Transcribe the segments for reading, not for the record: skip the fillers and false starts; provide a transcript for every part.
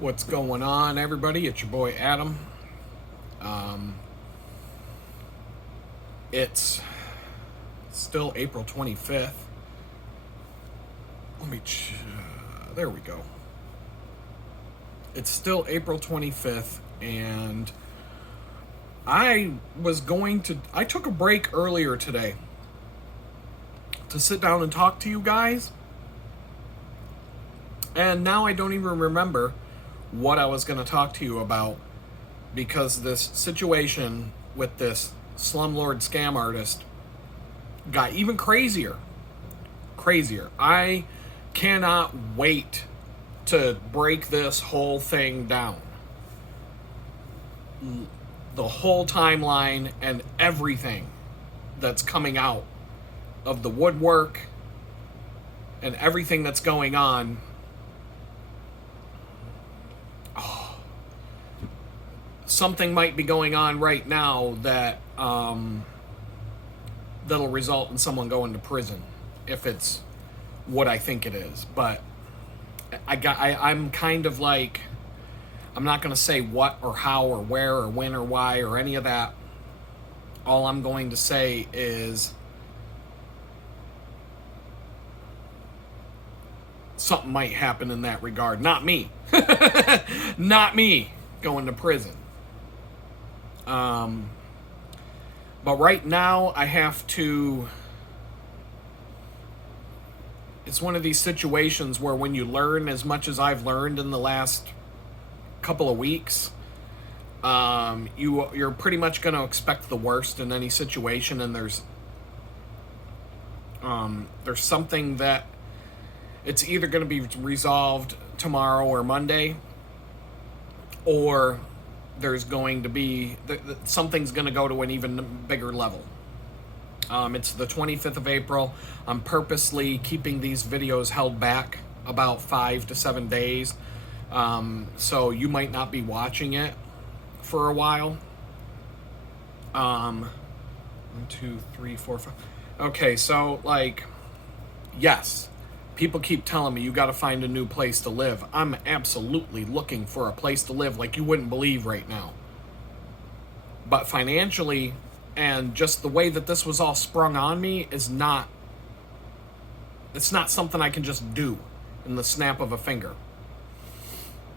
What's going on, everybody? It's your boy Adam. Um, it's still April 25th. There we go. It's still April 25th, and I took a break earlier today to sit down and talk to you guys, and now I don't even remember what I was going to talk to you about because this situation with this slumlord scam artist got even crazier. I cannot wait to break this whole thing down. The whole timeline and everything that's coming out of the woodwork and everything that's going on. Something might be going on right now that that'll result in someone going to prison if it's what I think it is. But I'm kind of like, I'm not going to say what or how or where or when or why or any of that. All I'm going to say is something might happen in that regard. Not me. Not me going to prison. But right now I have to, it's one of these situations where when you learn as much as I've learned in the last couple of weeks, you're pretty much going to expect the worst in any situation, and there's something that it's either going to be resolved tomorrow or Monday, or there's going to be something's going to go to an even bigger level. It's the 25th of April. I'm purposely keeping these videos held back about 5 to 7 days, so you might not be watching it for a while. 1, 2, 3, 4, 5. Okay, so yes, people keep telling me you got to find a new place to live. I'm absolutely looking for a place to live like you wouldn't believe right now. But financially, and just the way that this was all sprung on me it's not something I can just do in the snap of a finger.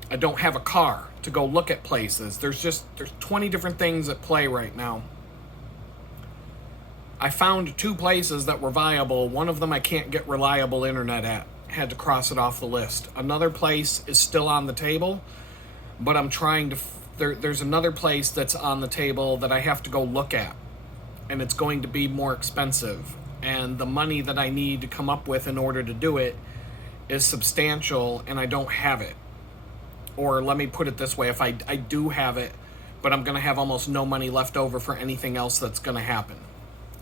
I don't have a car to go look at places. There's 20 different things at play right now. I found 2 places that were viable. One of them I can't get reliable internet at. Had to cross it off the list. Another place is still on the table, but I'm trying to... There's another place that's on the table that I have to go look at, and it's going to be more expensive. And the money that I need to come up with in order to do it is substantial, and I don't have it. Or let me put it this way, if I do have it, but I'm going to have almost no money left over for anything else that's going to happen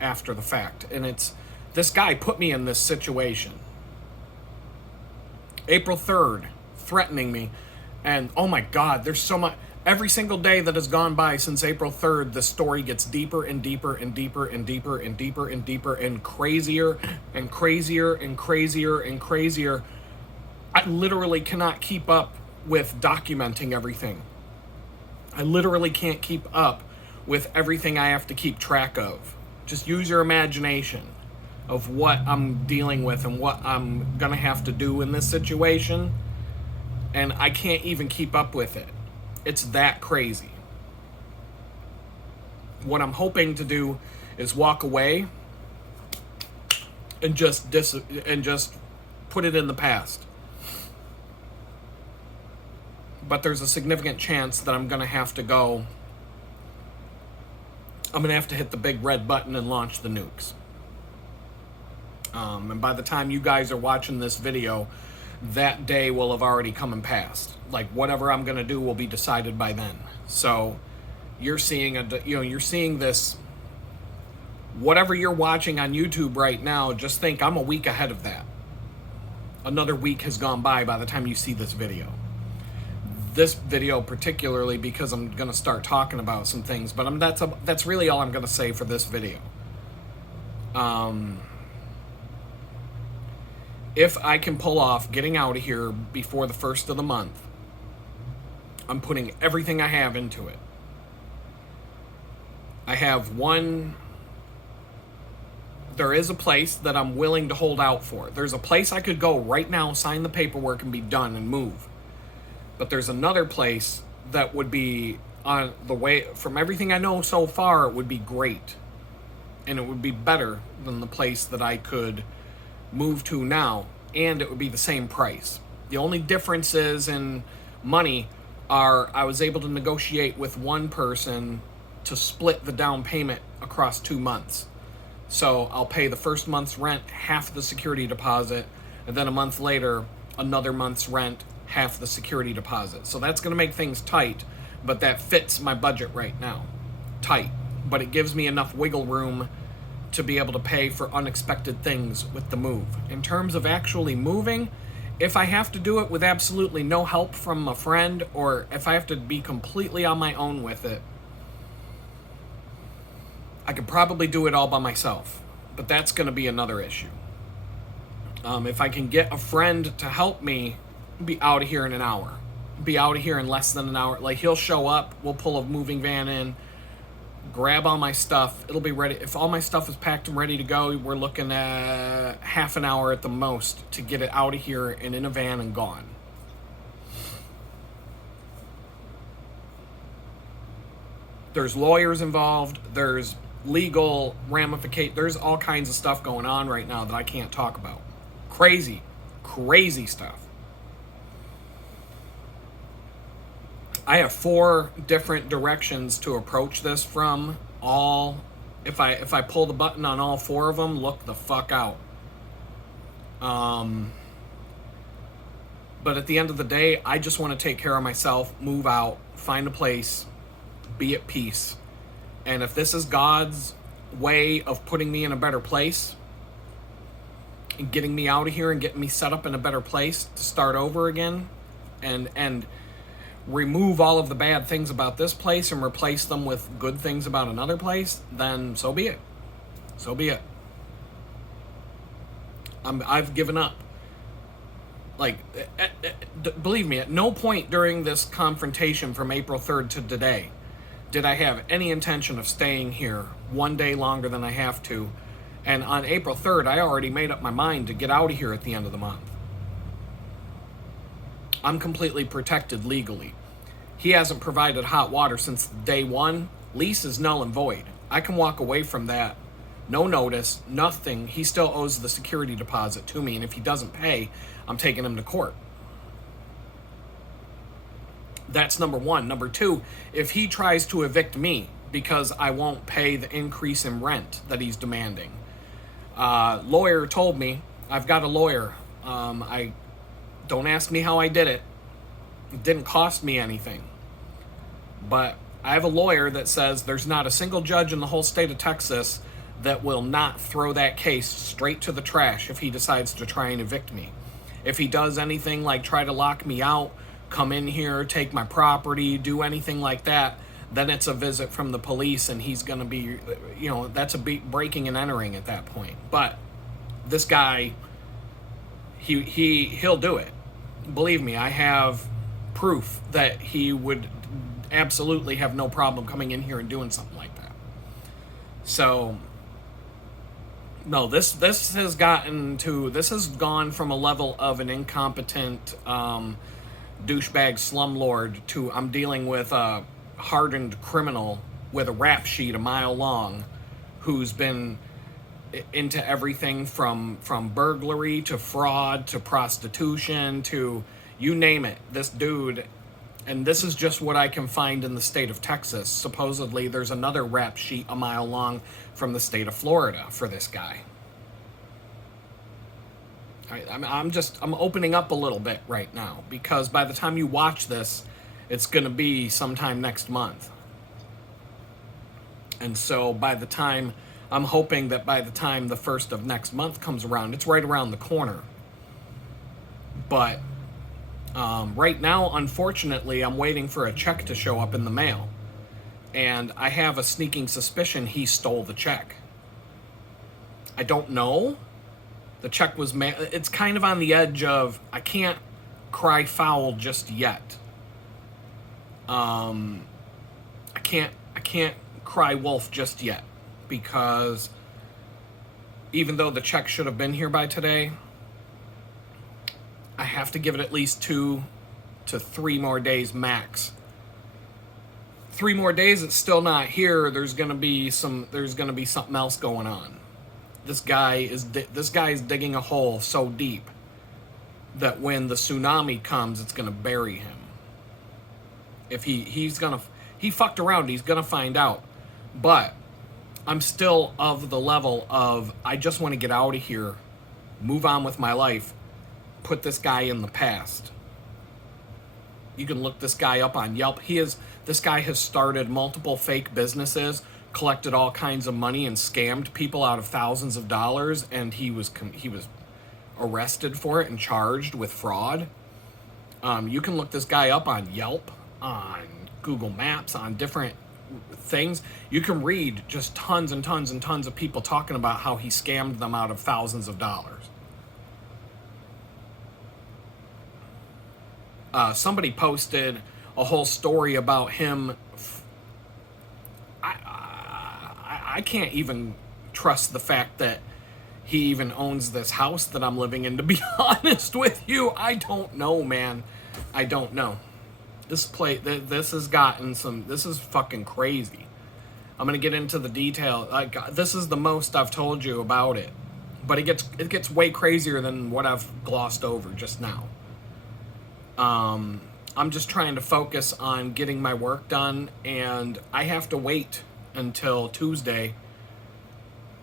after the fact. And it's, this guy put me in this situation. April 3rd, threatening me. And oh my God, there's so much. Every single day that has gone by since April 3rd, the story gets deeper and deeper and deeper and deeper and deeper and deeper and crazier and crazier and crazier and crazier. I literally cannot keep up with documenting everything. I literally can't keep up with everything I have to keep track of. Just use your imagination of what I'm dealing with and what I'm gonna have to do in this situation, and I can't even keep up with it. It's that crazy. What I'm hoping to do is walk away and just put it in the past. But there's a significant chance that I'm gonna have to hit the big red button and launch the nukes. And by the time you guys are watching this video, that day will have already come and passed. Like, whatever I'm gonna do will be decided by then. So you're seeing this, whatever you're watching on YouTube right now, just think I'm a week ahead of that. Another week has gone by the time you see this video. This video particularly, because I'm going to start talking about some things, but that's really all I'm going to say for this video. If I can pull off getting out of here before the 1st of the month, I'm putting everything I have into it. I have one. There is a place that I'm willing to hold out for. There's a place I could go right now, sign the paperwork, and be done and move. But there's another place that would be on the way, from everything I know so far, it would be great. And it would be better than the place that I could move to now. And it would be the same price. The only differences in money are I was able to negotiate with one person to split the down payment across 2 months. So I'll pay the first month's rent, half the security deposit, and then a month later, another month's rent, half the security deposit. So that's going to make things tight, but that fits my budget right now. Tight. But it gives me enough wiggle room to be able to pay for unexpected things with the move. In terms of actually moving, if I have to do it with absolutely no help from a friend, or if I have to be completely on my own with it, I could probably do it all by myself, but that's going to be another issue. If I can get a friend to help me, be out of here in an hour. Be out of here in less than an hour. Like, he'll show up, we'll pull a moving van in, grab all my stuff, it'll be ready. If all my stuff is packed and ready to go, we're looking at half an hour at the most to get it out of here and in a van and gone. There's lawyers involved, there's legal ramifications, there's all kinds of stuff going on right now that I can't talk about. Crazy stuff. I have 4 different directions to approach this from. All, if I pull the button on all 4 of them, look the fuck out. But at the end of the day, I just want to take care of myself, move out, find a place, be at peace. And if this is God's way of putting me in a better place and getting me out of here and getting me set up in a better place to start over again and remove all of the bad things about this place and replace them with good things about another place, then so be it. So be it. I've given up. Like, believe me, at no point during this confrontation from April 3rd to today did I have any intention of staying here one day longer than I have to. And on April 3rd, I already made up my mind to get out of here at the end of the month. I'm completely protected legally. He hasn't provided hot water since day one. Lease is null and void. I can walk away from that. No notice, nothing. He still owes the security deposit to me, and if he doesn't pay, I'm taking him to court. That's number one. Number two, if he tries to evict me because I won't pay the increase in rent that he's demanding. Lawyer told me, I've got a lawyer. Don't ask me how I did it. It didn't cost me anything. But I have a lawyer that says there's not a single judge in the whole state of Texas that will not throw that case straight to the trash if he decides to try and evict me. If he does anything like try to lock me out, come in here, take my property, do anything like that, then it's a visit from the police and he's going to be, that's a breaking and entering at that point. But this guy, he'll do it. Believe me, I have proof that he would absolutely have no problem coming in here and doing something like that. So, no, this has gone from a level of an incompetent douchebag slumlord to I'm dealing with a hardened criminal with a rap sheet a mile long who's been into everything from burglary to fraud to prostitution to you name it. This dude, and this is just what I can find in the state of Texas. Supposedly there's another rap sheet a mile long from the state of Florida for this guy. I'm opening up a little bit right now because by the time you watch this, it's going to be sometime next month. And so I'm hoping that by the time the 1st of next month comes around, it's right around the corner. But right now, unfortunately, I'm waiting for a check to show up in the mail. And I have a sneaking suspicion he stole the check. I don't know. The check was it's kind of on the edge of I can't cry foul just yet. I can't cry wolf just yet, because even though the check should have been here by today, I have to give it at least 2 to 3 more days max. 3 more days, it's still not here. There's gonna be something else going on. This guy is digging a hole so deep that when the tsunami comes, it's gonna bury him. If he fucked around, he's gonna find out. But I'm still of the level of, I just want to get out of here, move on with my life, put this guy in the past. You can look this guy up on Yelp. This guy has started multiple fake businesses, collected all kinds of money, and scammed people out of thousands of dollars, and he was arrested for it and charged with fraud. You can look this guy up on Yelp, on Google Maps, on different things. You can read just tons and tons and tons of people talking about how he scammed them out of thousands of dollars. Somebody posted a whole story about him. I can't even trust the fact that he even owns this house that I'm living in, to be honest with you. I don't know, man. I don't know. This has gotten some. This is fucking crazy. I'm gonna get into the detail. This is the most I've told you about it, but it gets way crazier than what I've glossed over just now. I'm just trying to focus on getting my work done, and I have to wait until Tuesday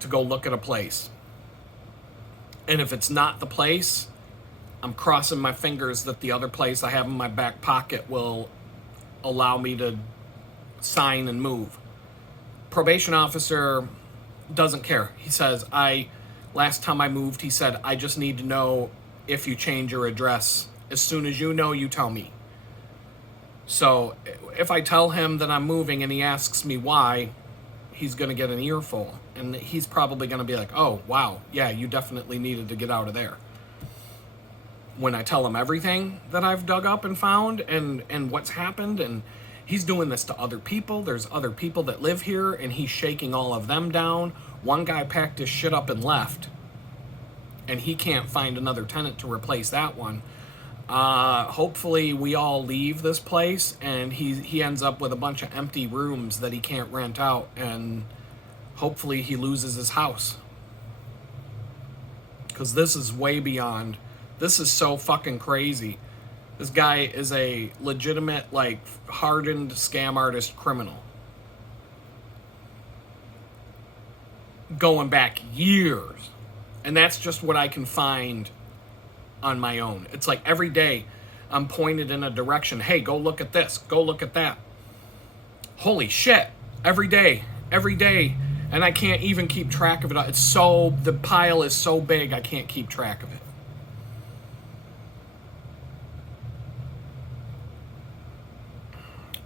to go look at a place. And if it's not the place, I'm crossing my fingers that the other place I have in my back pocket will allow me to sign and move. Probation officer doesn't care. He says, last time I moved, he said, I just need to know if you change your address. As soon as you know, you tell me. So if I tell him that I'm moving and he asks me why, he's going to get an earful. And he's probably going to be like, oh, wow, yeah, you definitely needed to get out of there. When I tell him everything that I've dug up and found and what's happened, and he's doing this to other people. There's other people that live here, and he's shaking all of them down. One guy packed his shit up and left, and he can't find another tenant to replace that one. Hopefully we all leave this place, and he ends up with a bunch of empty rooms that he can't rent out, and hopefully he loses his house. Because this is way beyond. This is so fucking crazy. This guy is a legitimate, hardened scam artist criminal. Going back years. And that's just what I can find on my own. It's like every day I'm pointed in a direction. Hey, go look at this. Go look at that. Holy shit. Every day. And I can't even keep track of it. The pile is so big I can't keep track of it.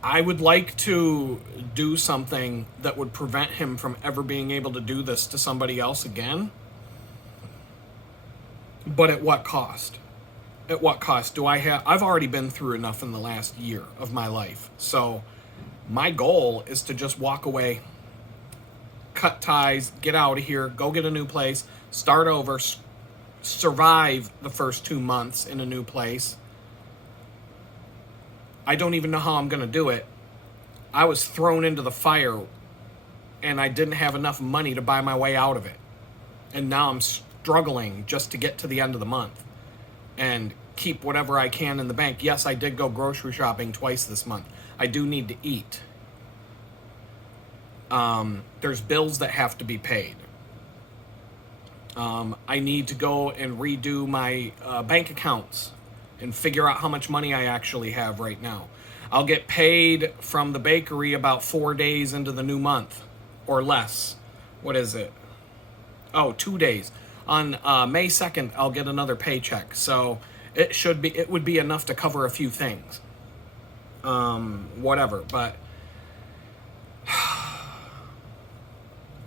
I would like to do something that would prevent him from ever being able to do this to somebody else again. But at what cost? At what cost? I've already been through enough in the last year of my life. So my goal is to just walk away, cut ties, get out of here, go get a new place, start over, survive the first 2 months in a new place. I don't even know how I'm going to do it. I was thrown into the fire, and I didn't have enough money to buy my way out of it. And now I'm struggling just to get to the end of the month and keep whatever I can in the bank. Yes, I did go grocery shopping twice this month. I do need to eat. There's bills that have to be paid. I need to go and redo my bank accounts and figure out how much money I actually have right now. I'll get paid from the bakery about 4 days into the new month, or less. What is it? 2 days. On May 2nd, I'll get another paycheck. So it would be enough to cover a few things. Whatever, but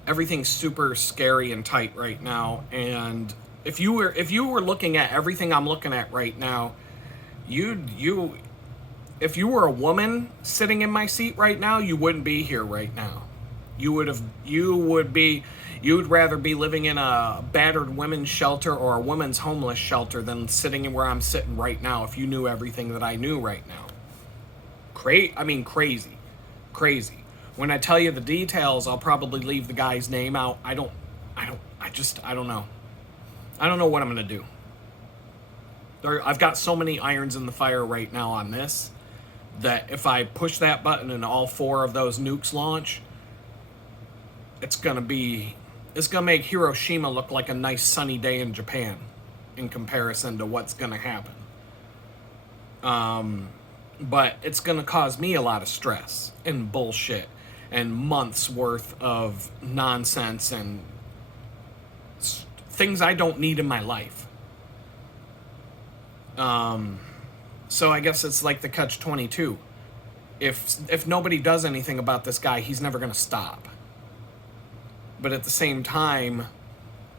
everything's super scary and tight right now, and if you were looking at everything I'm looking at right now, if you were a woman sitting in my seat right now, you wouldn't be here right now. You would rather be living in a battered women's shelter or a women's homeless shelter than sitting in where I'm sitting right now if you knew everything that I knew right now. Crazy. Crazy. When I tell you the details, I'll probably leave the guy's name out. I don't know. I don't know what I'm going to do. I've got so many irons in the fire right now on this that if I push that button and all 4 of those nukes launch, it's going to make Hiroshima look like a nice sunny day in Japan in comparison to what's going to happen. But it's going to cause me a lot of stress and bullshit and months worth of nonsense and things I don't need in my life. So I guess it's like the catch-22. If nobody does anything about this guy, he's never going to stop. But at the same time,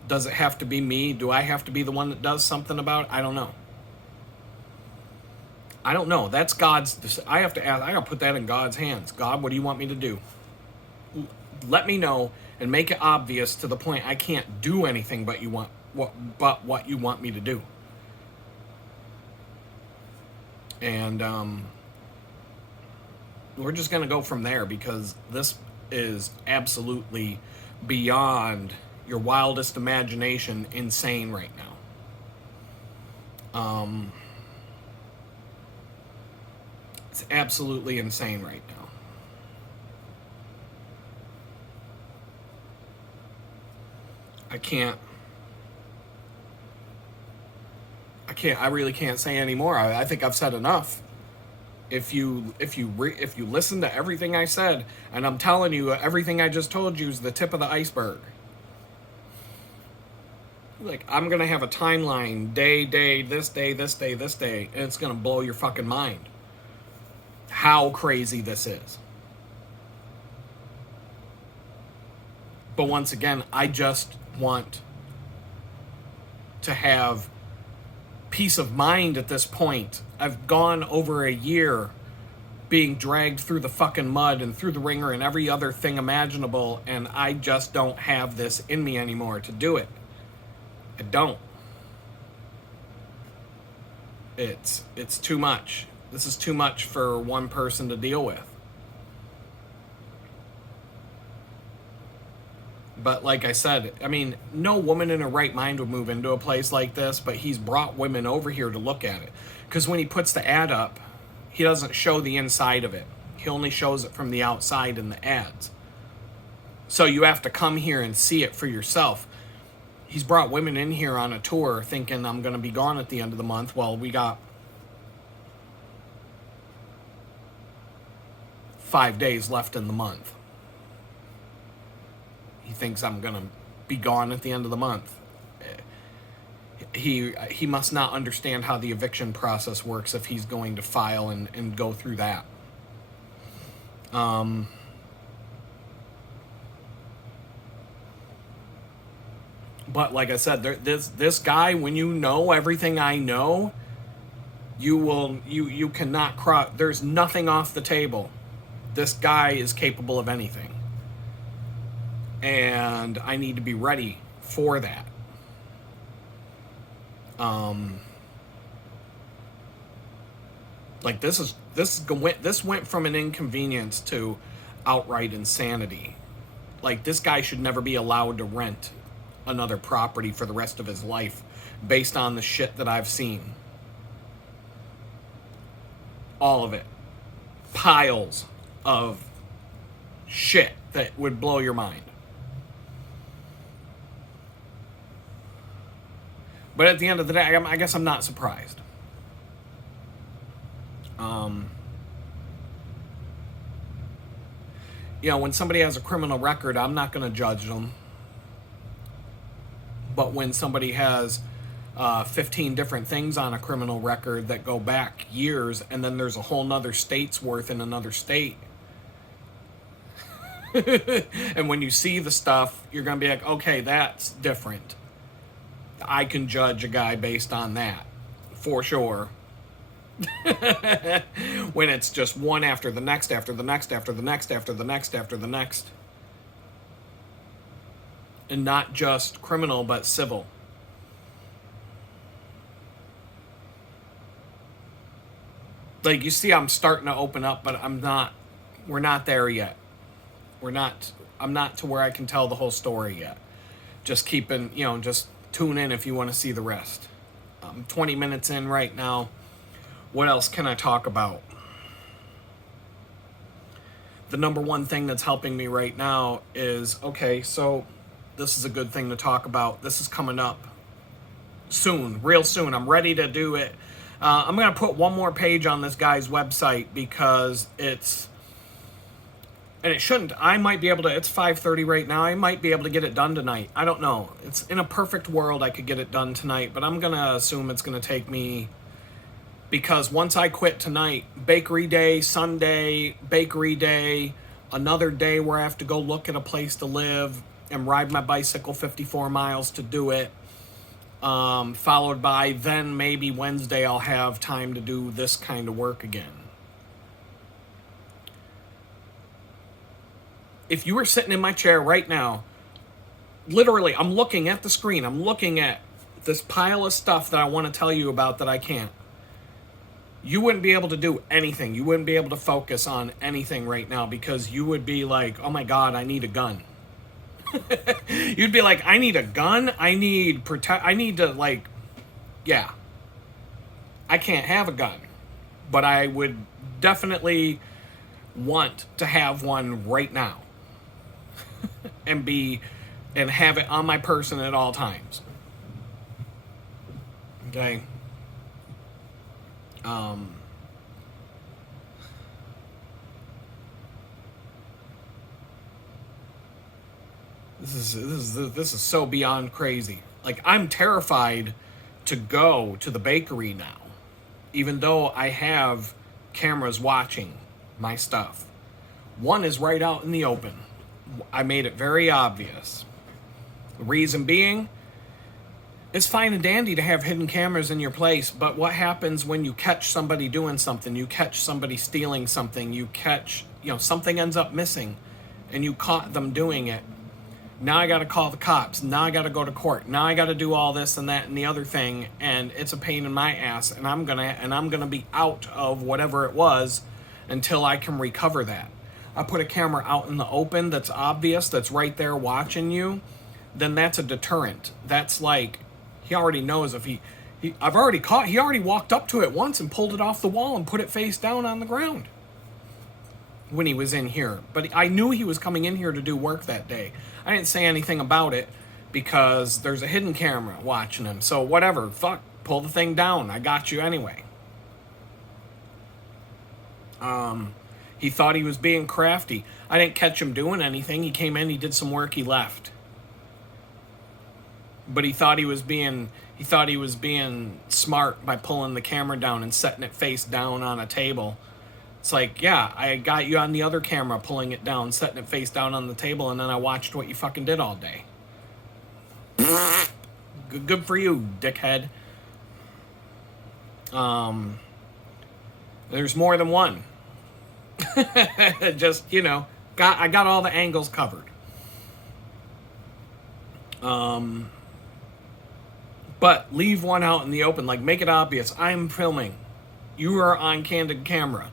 does it have to be me? Do I have to be the one that does something about it? I don't know. That's God's. I have to ask. I got to put that in God's hands. God, what do you want me to do? Let me know and make it obvious to the point I can't do anything but what you want me to do. And we're just going to go from there because this is absolutely beyond your wildest imagination insane right now. It's absolutely insane right now. I really can't say anymore. I think I've said enough. If you listen to everything I said, and I'm telling you, everything I just told you is the tip of the iceberg. Like, I'm going to have a timeline, day, this day, and it's going to blow your fucking mind. How crazy this is. But once again, I just want to have peace of mind at this point. I've gone over a year being dragged through the fucking mud and through the ringer and every other thing imaginable, and I just don't have this in me anymore to do it. I don't. It's too much. This is too much for one person to deal with. But like I said, no woman in her right mind would move into a place like this, but he's brought women over here to look at it. Because when he puts the ad up, he doesn't show the inside of it. He only shows it from the outside in the ads. So you have to come here and see it for yourself. He's brought women in here on a tour thinking I'm going to be gone at the end of the month. Well, we got 5 days left in the month. He thinks I'm going to be gone at the end of the month. He must not understand how the eviction process works if he's going to file and go through that. But like I said, this guy, when you know everything I know, you cannot cross. There's nothing off the table. This guy is capable of anything. And I need to be ready for that. Like this went from an inconvenience to outright insanity. Like, this guy should never be allowed to rent another property for the rest of his life based on the shit that I've seen. All of it. Piles of shit that would blow your mind. But at the end of the day, I guess I'm not surprised. When somebody has a criminal record, I'm not going to judge them. But when somebody has 15 different things on a criminal record that go back years, and then there's a whole nother state's worth in another state, and when you see the stuff, you're going to be like, okay, that's different. I can judge a guy based on that, for sure. When it's just one after the next, after the next, after the next, after the next, after the next. And not just criminal, but civil. Like, you see, I'm starting to open up, but I'm not, we're not there yet. I'm not to where I can tell the whole story yet. Just keeping, just tune in if you want to see the rest. 20 minutes in right now. What else can I talk about? The number one thing that's helping me right now is, okay, so this is a good thing to talk about. This is coming up soon, real soon. I'm ready to do it. I'm going to put one more page on this guy's website because it's, and it shouldn't. I might be able to, it's 5:30 right now. I might be able to get it done tonight. I don't know. It's in a perfect world I could get it done tonight, but I'm going to assume it's going to take me, because once I quit tonight, bakery day, Sunday, bakery day, another day where I have to go look at a place to live and ride my bicycle 54 miles to do it, followed by then maybe Wednesday I'll have time to do this kind of work again. If you were sitting in my chair right now, literally, I'm looking at the screen. I'm looking at this pile of stuff that I want to tell you about that I can't. You wouldn't be able to do anything. You wouldn't be able to focus on anything right now because you would be like, oh my God, I need a gun. You'd be like, I need a gun. I need to yeah. I can't have a gun, but I would definitely want to have one right now. and have it on my person at all times. Okay. This is so beyond crazy. Like, I'm terrified to go to the bakery now, even though I have cameras watching my stuff. One is right out in the open. I made it very obvious. The reason being, it's fine and dandy to have hidden cameras in your place, but what happens when you catch somebody doing something, you catch somebody stealing something, you catch, something ends up missing, and you caught them doing it. Now I got to call the cops. Now I got to go to court. Now I got to do all this and that and the other thing, and it's a pain in my ass, and I'm gonna be out of whatever it was until I can recover that. I put a camera out in the open that's obvious, that's right there watching you, then that's a deterrent. That's like, he already knows if he already walked up to it once and pulled it off the wall and put it face down on the ground when he was in here. But I knew he was coming in here to do work that day. I didn't say anything about it because there's a hidden camera watching him. So whatever, fuck, pull the thing down. I got you anyway. He thought he was being crafty. I didn't catch him doing anything. He came in, he did some work, he left. But he thought he was being smart by pulling the camera down and setting it face down on a table. It's like, yeah, I got you on the other camera pulling it down, setting it face down on the table, and then I watched what you fucking did all day. Good for you, dickhead. There's more than one. Just, I got all the angles covered. But leave one out in the open. Like, make it obvious. I'm filming. You are on candid camera.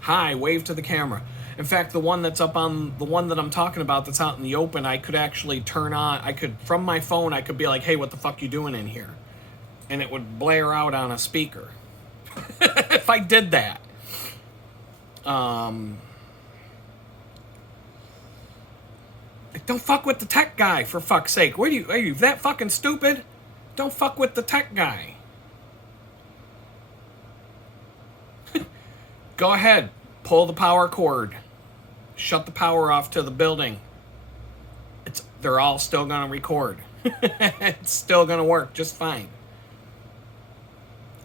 Hi, wave to the camera. In fact, the one that I'm talking about that's out in the open, I could actually turn on. From my phone, I could be like, hey, what the fuck you doing in here? And it would blare out on a speaker. If I did that. Don't fuck with the tech guy, for fuck's sake. Are you that fucking stupid? Don't fuck with the tech guy. Go ahead, pull the power cord. Shut the power off to the building. They're all still gonna record. It's still gonna work just fine.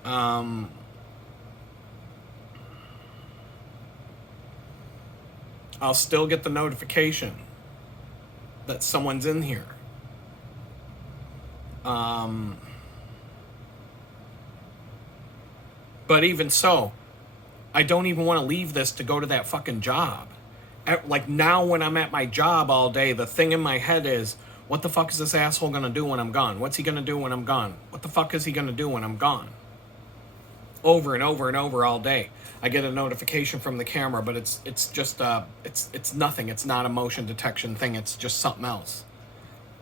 I'll still get the notification that someone's in here. But even so, I don't even want to leave this to go to that fucking job. Like now when I'm at my job all day, the thing in my head is, what the fuck is this asshole gonna do when I'm gone? What's he gonna do when I'm gone? What the fuck is he gonna do when I'm gone? Over and over and over all day. I get a notification from the camera, but it's just it's nothing. It's not a motion detection thing. It's just something else.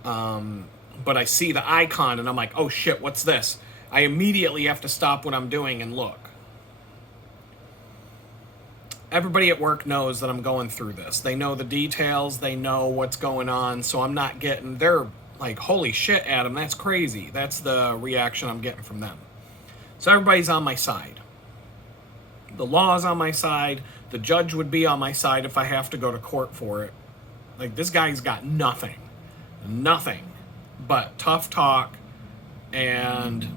But I see the icon and I'm like, oh shit, what's this? I immediately have to stop what I'm doing and look. Everybody at work knows that I'm going through this. They know the details. They know what's going on. So I'm not getting, they're like, holy shit, Adam, that's crazy. That's the reaction I'm getting from them. So everybody's on my side. The law is on my side. The judge would be on my side if I have to go to court for it. Like, this guy's got nothing but tough talk, and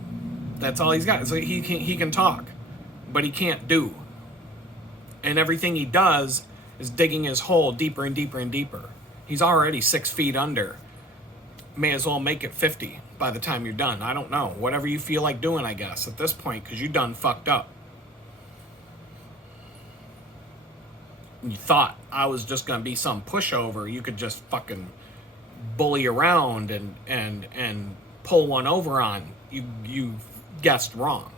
that's all he's got. So he can talk, but he can't do. And everything he does is digging his hole deeper and deeper and deeper. He's already 6 feet under. May as well make it 50 by the time you're done. I don't know. Whatever you feel like doing, I guess, at this point, because you done fucked up. You thought I was just going to be some pushover. You could just fucking bully around and pull one over on. You guessed wrong.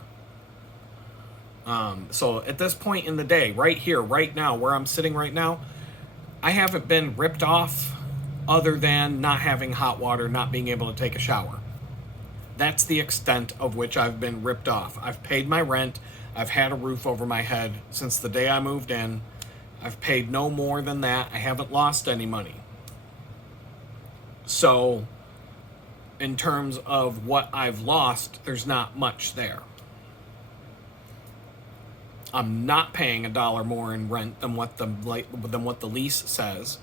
So at this point in the day, right here, right now, where I'm sitting right now, I haven't been ripped off other than not having hot water, not being able to take a shower. That's the extent of which I've been ripped off. I've paid my rent. I've had a roof over my head since the day I moved in. I've paid no more than that. I haven't lost any money. So, in terms of what I've lost, there's not much there. I'm not paying $1 more in rent than what the lease says.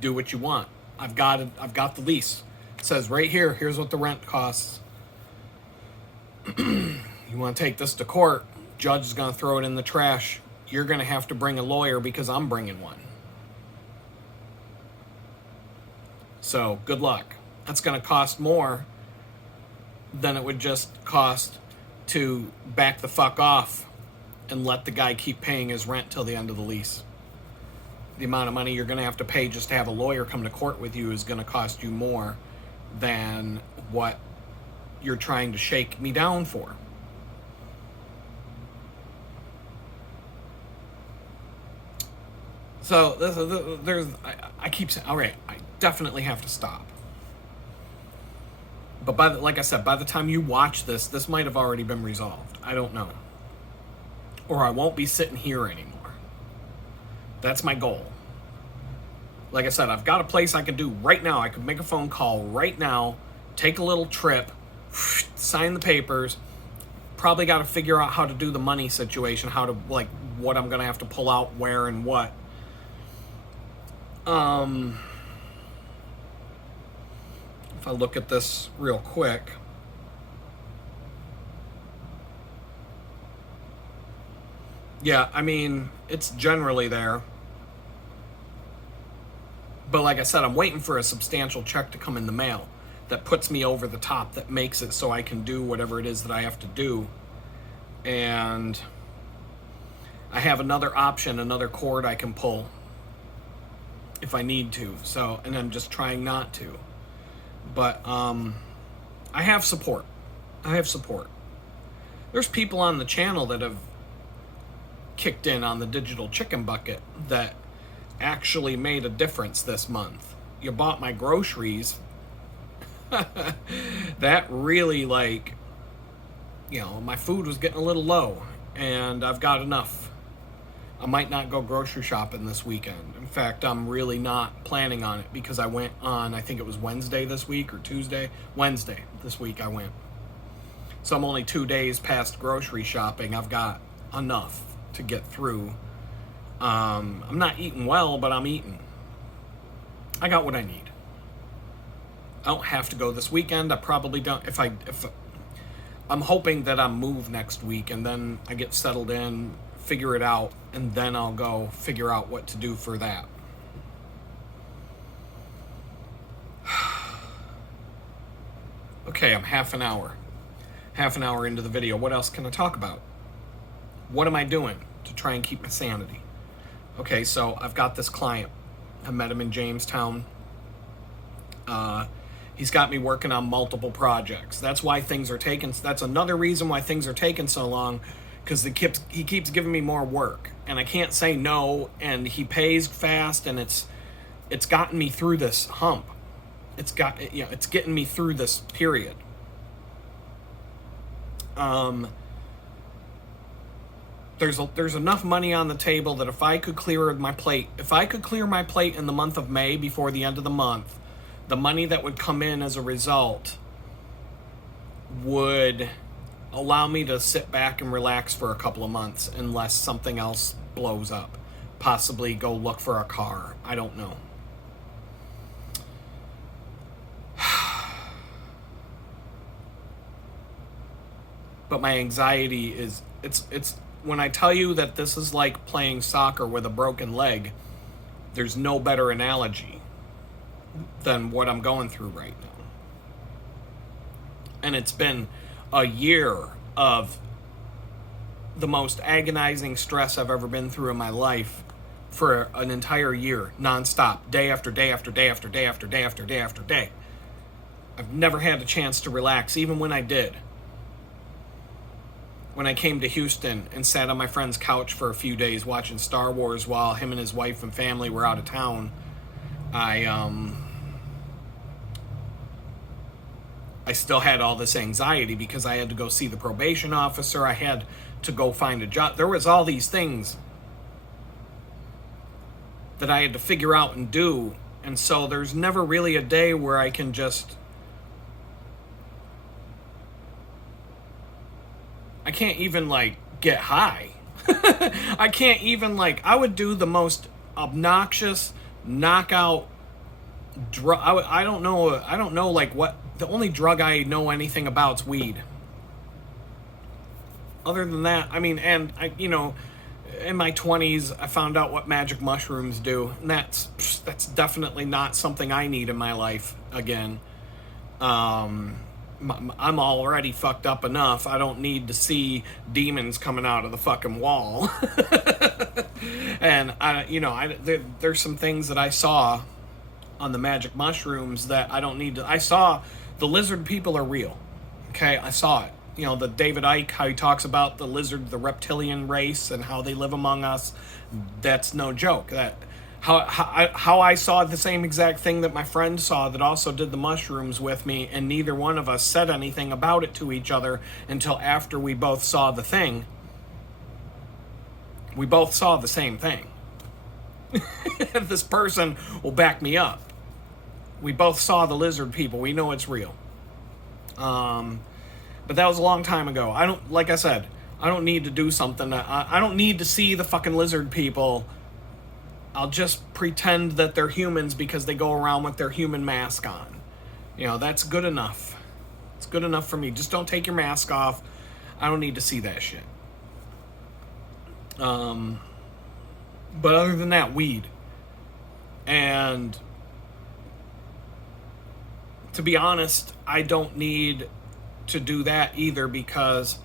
Do what you want. I've got the lease. It says right here, here's what the rent costs. You want to take this to court, judge is going to throw it in the trash. You're going to have to bring a lawyer because I'm bringing one. So, good luck. That's going to cost more than it would just cost to back the fuck off and let the guy keep paying his rent till the end of the lease. The amount of money you're going to have to pay just to have a lawyer come to court with you is going to cost you more than what you're trying to shake me down for. So I keep saying, all right, I definitely have to stop. But like I said, by the time you watch this, this might have already been resolved. I don't know. Or I won't be sitting here anymore. That's my goal. Like I said, I've got a place I can do right now. I could make a phone call right now, take a little trip, sign the papers. Probably got to figure out how to do the money situation, how to, like, what I'm going to have to pull out, where, and what. If I look at this real quick. Yeah, I mean, it's generally there. But like I said, I'm waiting for a substantial check to come in the mail that puts me over the top, that makes it so I can do whatever it is that I have to do. And I have another option, another cord I can pull if I need to. So, and I'm just trying not to. But I have support. There's people on the channel that have kicked in on the digital chicken bucket that actually made a difference this month. You bought my groceries. That really, like, you know, my food was getting a little low, and I've got enough. I might not go grocery shopping this weekend. In fact, I'm really not planning on it because I went on, I think it was Wednesday this week or Tuesday. Wednesday this week I went. So I'm only 2 days past grocery shopping. I've got enough to get through. I'm not eating well, but I'm eating. I got what I need. I don't have to go this weekend. I probably don't. If I'm hoping that I move next week and then I get settled in, figure it out, and then I'll go figure out what to do for that. Okay, I'm half an hour into the video. What else can I talk about? What am I doing to try and keep my sanity? Okay, so I've got this client. I met him in Jamestown. He's got me working on multiple projects. That's why things are taking. That's another reason why things are taking so long, because he keeps giving me more work, and I can't say no. And he pays fast, and it's gotten me through this hump. It's getting me through this period. There's enough money on the table that if I could clear my plate in the month of May before the end of the month, the money that would come in as a result would allow me to sit back and relax for a couple of months unless something else blows up. Possibly go look for a car. I don't know. But my anxiety is, it's when I tell you that this is like playing soccer with a broken leg, there's no better analogy than what I'm going through right now. And it's been a year of the most agonizing stress I've ever been through in my life for an entire year, nonstop, day after day after day after day after day after day after day. I've never had a chance to relax, even when I did. When I came to Houston and sat on my friend's couch for a few days watching Star Wars while him and his wife and family were out of town, I still had all this anxiety because I had to go see the probation officer. I had to go find a job. There was all these things that I had to figure out and do. And so there's never really a day where I can just... I can't even, like, get high. I can't even, like... I would do the most obnoxious knockout drug... I don't know, like, what... The only drug I know anything about is weed. Other than that, I mean, and, in my 20s, I found out what magic mushrooms do. And that's definitely not something I need in my life again. I'm already fucked up enough. I don't need to see demons coming out of the fucking wall. And, there's some things that I saw on the magic mushrooms that I don't need to... I saw the lizard people are real. Okay, I saw it. The David Icke, how he talks about the lizard, the reptilian race, and how they live among us. That's no joke. That how I saw the same exact thing that my friend saw that also did the mushrooms with me, and neither one of us said anything about it to each other until after we both saw the thing. We both saw the same thing. This person will back me up. We both saw the lizard people. We know it's real. But that was a long time ago. Like I said, I don't need to do something. I don't need to see the fucking lizard people. I'll just pretend that they're humans because they go around with their human mask on. That's good enough. It's good enough for me. Just don't take your mask off. I don't need to see that shit. But other than that, weed. And to be honest, I don't need to do that either because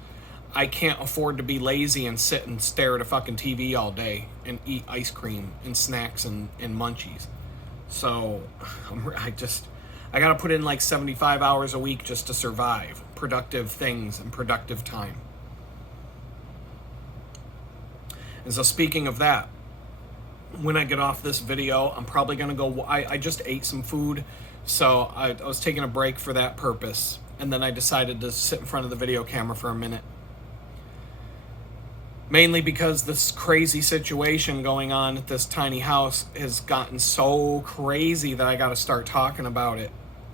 I can't afford to be lazy and sit and stare at a fucking TV all day and eat ice cream and snacks and munchies. So I gotta put in like 75 hours a week just to survive. Productive things and productive time. And so speaking of that, when I get off this video, I'm probably gonna go... I just ate some food, so I was taking a break for that purpose. And then I decided to sit in front of the video camera for a minute. Mainly because this crazy situation going on at this tiny house has gotten so crazy that I got to start talking about it.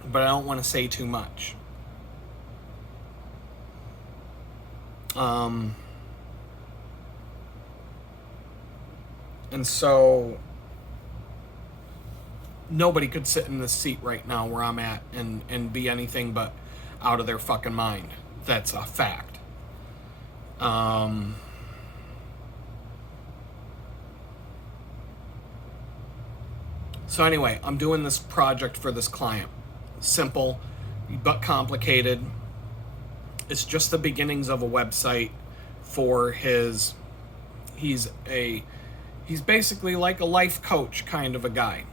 But I don't want to say too much. And so nobody could sit in this seat right now where I'm at and be anything but out of their fucking mind. That's a fact. So anyway, I'm doing this project for this client. Simple, but complicated. It's just the beginnings of a website for his He's basically like a life coach kind of a guy.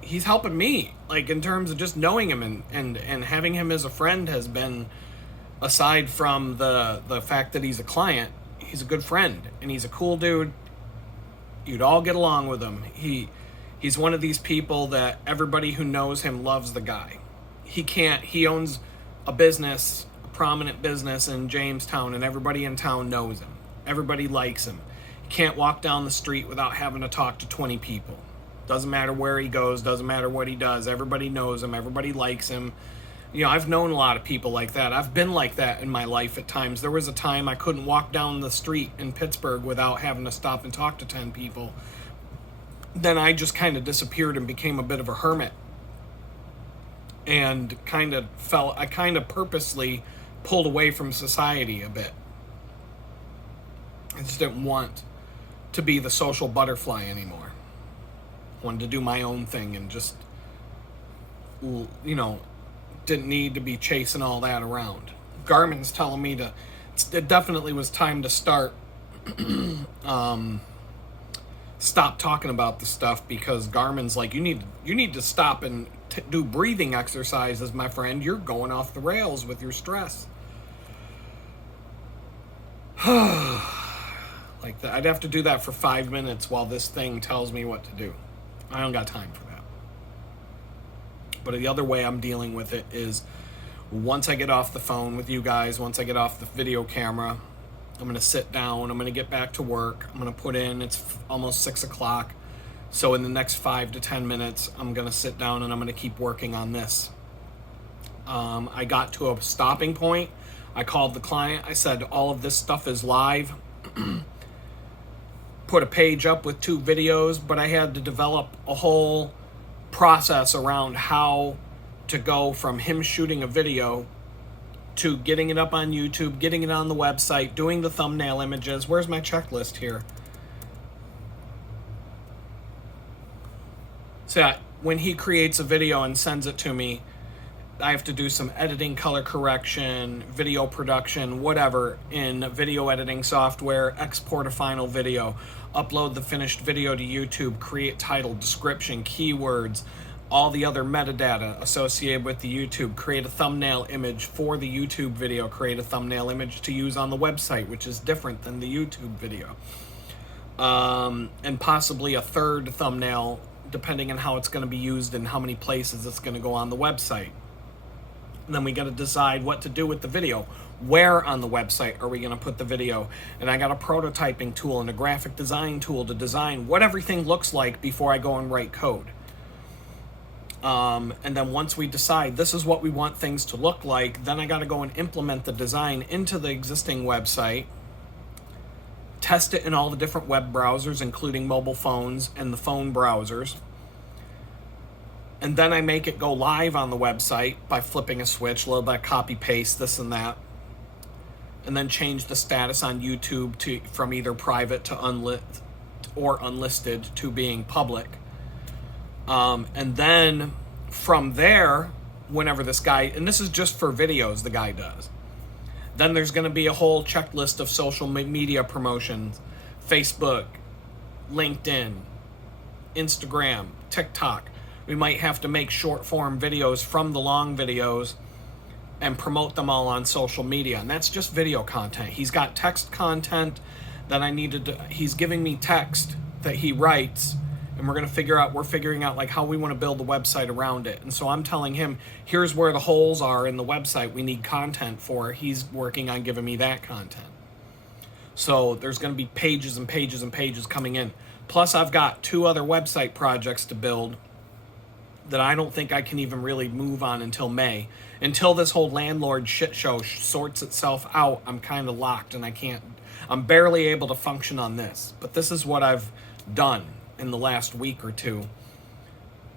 He's helping me, like, in terms of just knowing him and having him as a friend has been, aside from the fact that he's a client, he's a good friend and he's a cool dude. You'd all get along with him. He's one of these people that everybody who knows him loves the guy. He owns a business, a prominent business in Jamestown, and everybody in town knows him. Everybody likes him. He can't walk down the street without having to talk to 20 people. Doesn't matter where he goes, doesn't matter what he does. Everybody knows him, everybody likes him. You know, I've known a lot of people like that. I've been like that in my life at times. There was a time I couldn't walk down the street in Pittsburgh without having to stop and talk to 10 people. Then I just kind of disappeared and became a bit of a hermit. And I kind of purposely pulled away from society a bit. I just didn't want to be the social butterfly anymore. I wanted to do my own thing and just, you know, didn't need to be chasing all that around. Garmin's telling me it definitely was time to start stop talking about the stuff, because Garmin's like, you need to stop and do breathing exercises, my friend. You're going off the rails with your stress. Like that. I'd have to do that for 5 minutes while this thing tells me what to do. I don't got time for that. But the other way I'm dealing with it is, once I get off the phone with you guys, once I get off the video camera, I'm going to sit down, I'm going to get back to work, I'm going to put in, it's almost 6 o'clock, so in the next 5 to 10 minutes, I'm going to sit down and I'm going to keep working on this. I got to a stopping point. I called the client, I said, all of this stuff is live. Put a page up with 2 videos, but I had to develop a whole process around how to go from him shooting a video to getting it up on YouTube, getting it on the website, doing the thumbnail images. Where's my checklist here? So when he creates a video and sends it to me, I have to do some editing, color correction, video production, whatever, in video editing software, export a final video, upload the finished video to YouTube, create title, description, keywords, all the other metadata associated with the YouTube, create a thumbnail image for the YouTube video, create a thumbnail image to use on the website, which is different than the YouTube video, and possibly a third thumbnail, depending on how it's going to be used and how many places it's going to go on the website. And then we got to decide what to do with the video. Where on the website are we going to put the video? And I got a prototyping tool and a graphic design tool to design what everything looks like before I go and write code. And then once we decide this is what we want things to look like, then I got to go and implement the design into the existing website, test it in all the different web browsers, including mobile phones and the phone browsers. And then I make it go live on the website by flipping a switch, a little bit of copy paste, this and that. And then change the status on YouTube from either private to unlisted to being public. And then from there, whenever this guy, and this is just for videos the guy does, then there's going to be a whole checklist of social media promotions, Facebook, LinkedIn, Instagram, TikTok. We might have to make short form videos from the long videos and promote them all on social media. And that's just video content. He's got text content that he's giving me text that he writes, and we're figuring out like how we want to build the website around it. And so I'm telling him, here's where the holes are in the website we need content for. He's working on giving me that content. So there's going to be pages and pages and pages coming in. Plus I've got 2 other website projects to build that I don't think I can even really move on until May. Until this whole landlord shit show sorts itself out, I'm kind of locked and I'm barely able to function on this. But this is what I've done in the last week or 2,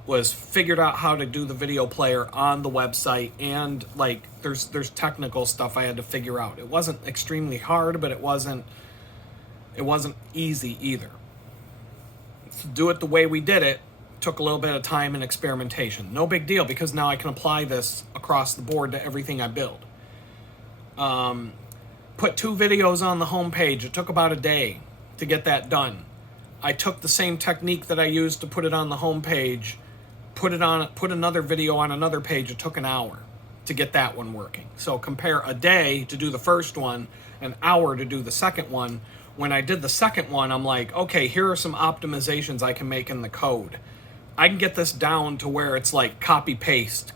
was figured out how to do the video player on the website, and like there's technical stuff I had to figure out. It wasn't extremely hard, but it wasn't easy either. To do it the way we did it took a little bit of time and experimentation. No big deal, because now I can apply this across the board to everything I build. Put 2 videos on the homepage. It took about a day to get that done. I took the same technique that I used to put it on the homepage, put another video on another page. It took an hour to get that one working. So compare a day to do the first one, an hour to do the second one. When I did the second one, I'm like, okay, here are some optimizations I can make in the code. I can get this down to where it's like copy paste,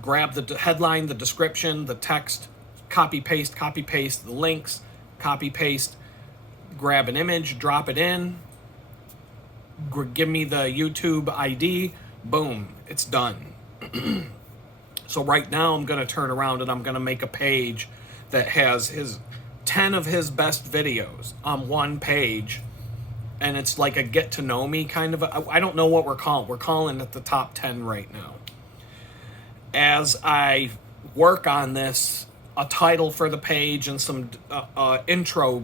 grab the headline, the description, the text, copy paste, the links, copy paste, grab an image, drop it in, give me the YouTube ID, boom, it's done. So right now I'm going to turn around and I'm going to make a page that has 10 of his best videos on one page. And it's like a get to know me kind of, I don't know what we're calling. We're calling it the top 10 right now. As I work on this, a title for the page and some intro,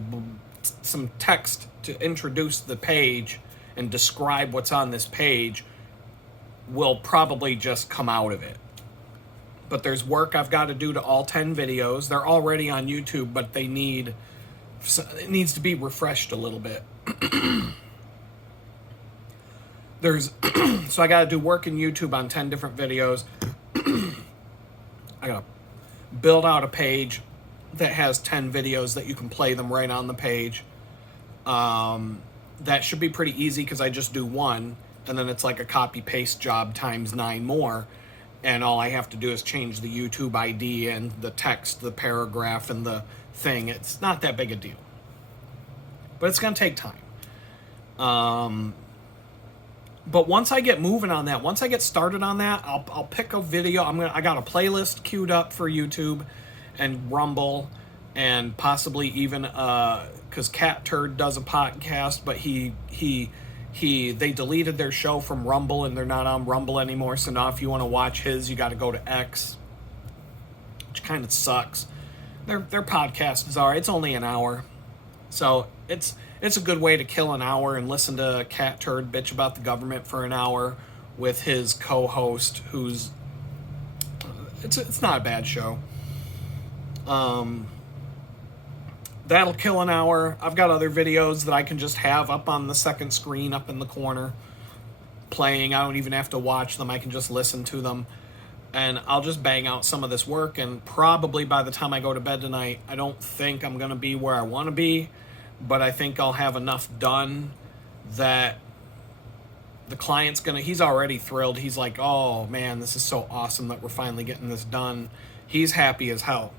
some text to introduce the page and describe what's on this page will probably just come out of it. But there's work I've got to do to all 10 videos. They're already on YouTube, but it needs to be refreshed a little bit. So I got to do work in YouTube on 10 different videos. I got to build out a page that has 10 videos that you can play them right on the page. That should be pretty easy because I just do one, and then it's like a copy paste job times 9 more. And all I have to do is change the YouTube ID and the text, the paragraph, and the thing. It's not that big a deal. But it's going to take time. But once I get moving on that, once I get started on that, I'll pick a video. I got a playlist queued up for YouTube and Rumble, and possibly even because Cat Turd does a podcast, but they deleted their show from Rumble and they're not on Rumble anymore. So now if you want to watch his, you got to go to X, which kind of sucks. Their podcast is alright. It's only an hour, so it's a good way to kill an hour and listen to Cat Turd bitch about the government for an hour with his co-host, who's it's not a bad show. That'll kill an hour. I've got other videos that I can just have up on the second screen up in the corner playing. I don't even have to watch them. I can just listen to them. And I'll just bang out some of this work, and probably by the time I go to bed tonight, I don't think I'm going to be where I want to be, but I think I'll have enough done that the client's he's already thrilled. He's like, oh man, this is so awesome that we're finally getting this done. He's happy as hell.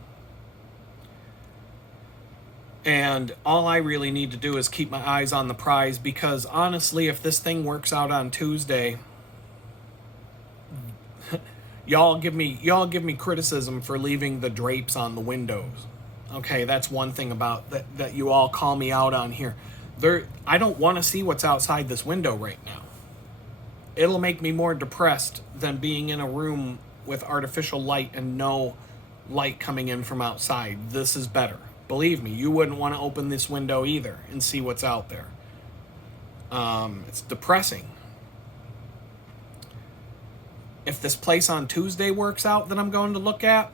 And all I really need to do is keep my eyes on the prize, because honestly, if this thing works out on Tuesday, y'all give me criticism for leaving the drapes on the windows. Okay, that's one thing about that you all call me out on here. I don't want to see what's outside this window right now. It'll make me more depressed than being in a room with artificial light and no light coming in from outside. This is better. Believe me, you wouldn't want to open this window either and see what's out there. It's depressing. If this place on Tuesday works out that I'm going to look at,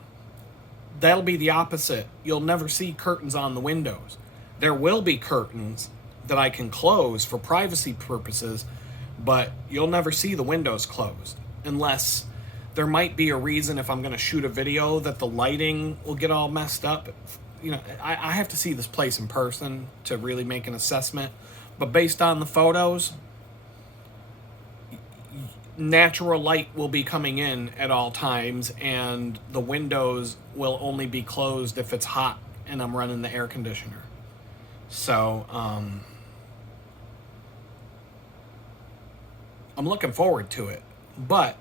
that'll be the opposite. You'll never see curtains on the windows. There will be curtains that I can close for privacy purposes, but you'll never see the windows closed, unless there might be a reason if I'm going to shoot a video that the lighting will get all messed up. You know, I have to see this place in person to really make an assessment. But based on the photos, natural light will be coming in at all times, and the windows will only be closed if it's hot and I'm running the air conditioner. So, I'm looking forward to it. But,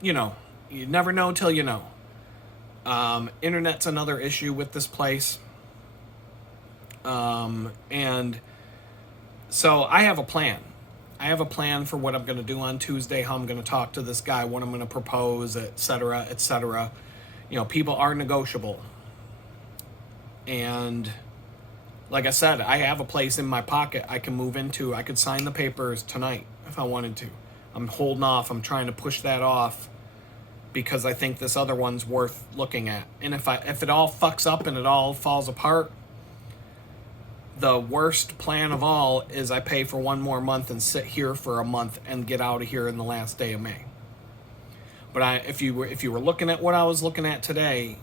you know, you never know till you know. Internet's another issue with this place. And so I have a plan. I have a plan for what I'm going to do on Tuesday, how I'm going to talk to this guy, what I'm going to propose, etc., etc. You know, people are negotiable. And like I said, I have a place in my pocket I can move into. I could sign the papers tonight if I wanted to. I'm holding off. I'm trying to push that off because I think this other one's worth looking at. And if it all fucks up and it all falls apart, the worst plan of all is I pay for one more month and sit here for a month and get out of here in the last day of May. But if you were looking at what I was looking at today,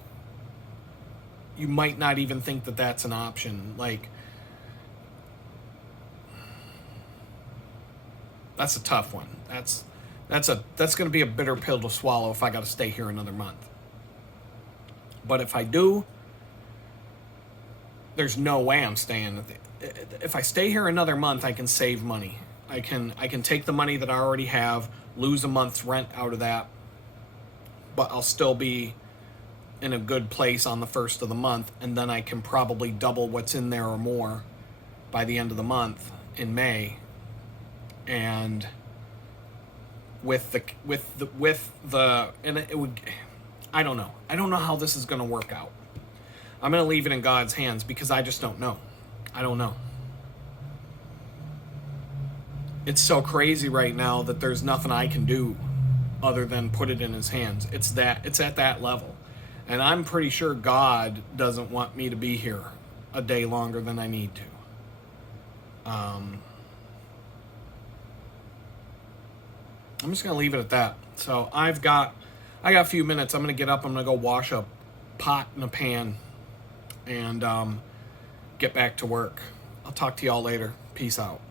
you might not even think that that's an option. Like, that's a tough one. That's going to be a bitter pill to swallow if I got to stay here another month. But if I do, there's no way I'm staying. If I stay here another month, I can save money. I can take the money that I already have, lose a month's rent out of that, but I'll still be in a good place on the first of the month, and then I can probably double what's in there or more by the end of the month in May. And with the and it would, I don't know how this is going to work out. I'm going to leave it in God's hands because I just don't know. I don't know. It's so crazy right now that there's nothing I can do other than put it in his hands. It's at that level. And I'm pretty sure God doesn't want me to be here a day longer than I need to. I'm just going to leave it at that. So I got a few minutes. I'm going to get up. I'm going to go wash a pot and a pan and get back to work. I'll talk to y'all later. Peace out.